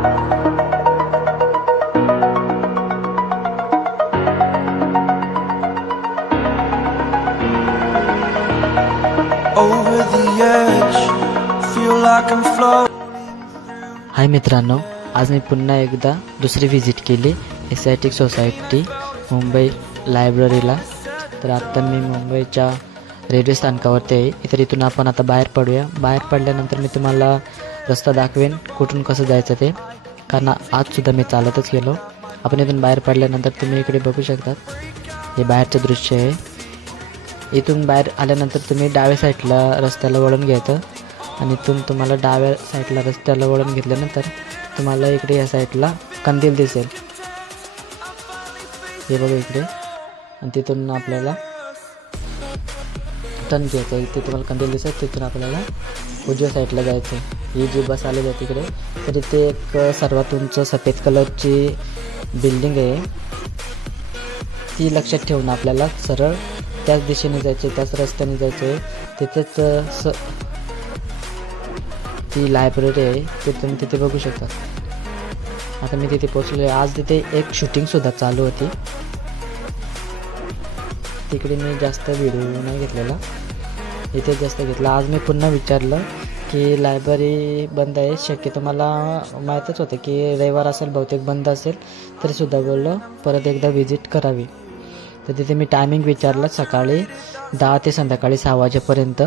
Over the edge, feel like I'm floating. हाय मित्रांनो, आज मी पुन्हा एकदा दुसरी व्हिजिट केली एसआयटिक सोसायटी मुंबई लायब्ररीला. तर आत्ता मी मुंबईच्या रेल्वे स्थानकावरती आहे. तर इथून आपण आता बाहेर पडूया. बाहेर पडल्यानंतर मी तुम्हाला रस्ता दाखवेन कुठून कसं जायचं ते, कारण आजसुद्धा मी चालतच गेलो. आपण इथून बाहेर पडल्यानंतर तुम्ही इकडे बघू शकतात, हे बाहेरचं दृश्य आहे. इथून बाहेर आल्यानंतर तुम्ही डाव्या साईडला रस्त्याला वळून घ्यायचं आणि इथून तुम्हाला डाव्या साईडला रस्त्याला वळून घेतल्यानंतर तुम्हाला इकडे या साईडला कंदील दिसेल. हे बघा इकडे, आणि तिथून आपल्याला टर्न घ्यायचं. इथे तुम्हाला कंदील दिसेल, तिथून आपल्याला उजव्या साईडला जायचं. ही जी बस आलेली आहे तिकडे, तर इथे एक सर्वात उंच सफेद कलरची बिल्डिंग आहे. ती लक्षात ठेवून आपल्याला सरळ त्याच दिशेने जायचे, त्याच रस्त्याने जायचे. तिथेच ती लायब्ररी आहे, ते तुम्ही तिथे बघू शकता. आता मी तिथे पोहोचलो. आज तिथे एक शूटिंगसुद्धा चालू होती. तिकडे मी जास्त व्हिडिओ नाही घेतलेला, इथे जास्त घेतला. आज मी पुन्हा विचारलं की लायब्ररी बंद आहे. शक्यतो मला माहीतच होतं की रविवार असेल, बहुतेक बंद असेल, तरीसुद्धा बोललो परत एकदा व्हिजिट करावी. तर तिथे मी टायमिंग विचारलं, सकाळी 10 ते संध्याकाळी 6 वाजेपर्यंत